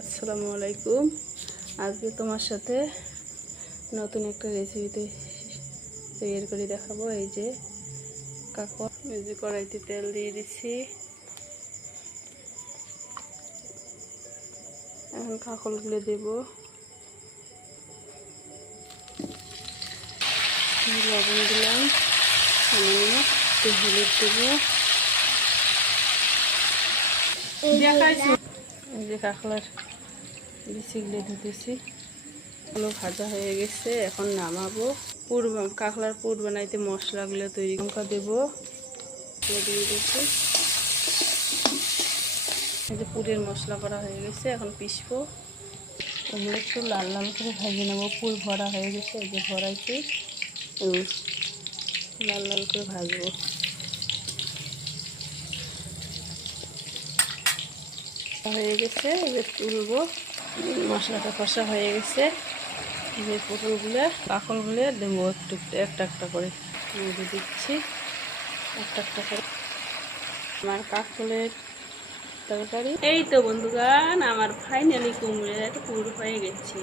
আসসালামু আলাইকুম। আজকে তোমার সাথে নতুন একটা রেসিপিতে তৈরি করে দেখাবো। এই যে কাঁকড়, এই যে কড়াইতে তেল দিয়ে দিচ্ছি। এখন কাঁকড়গুলো দেব, লবণ দিলাম, সামান্য একটু হলুদ দেবো। এই যে কাঁকড়ার বিচিগুলো ধুতেছি, এগুলো ভাজা হয়ে গেছে। এখন নামাবো। কাঁকড়ার পুর বানাইতে মশলাগুলো তৈরি লঙ্কা দেবো, দিয়ে দিচ্ছি। এই যে পুরের মশলা করা হয়ে গেছে, এখন পিসবো। এগুলো একটু লাল লাল করে ভেজে নেবো। পুর ভরা হয়ে গেছে, এই যে ভরাইছি, লাল লাল করে ভাজবো। হয়ে গেছে, এবার তুলবো। মশলাটা কষা হয়ে গেছে। যে পটলগুলো কাঁকড়গুলো দেবো একটু একটা একটা করে দিচ্ছি, একটা একটা করে। আমার কাঁকড়ের তরকারি এই তো বন্ধুগণ, আমার ফাইনালি কুমড়োর পুর হয়ে গেছে।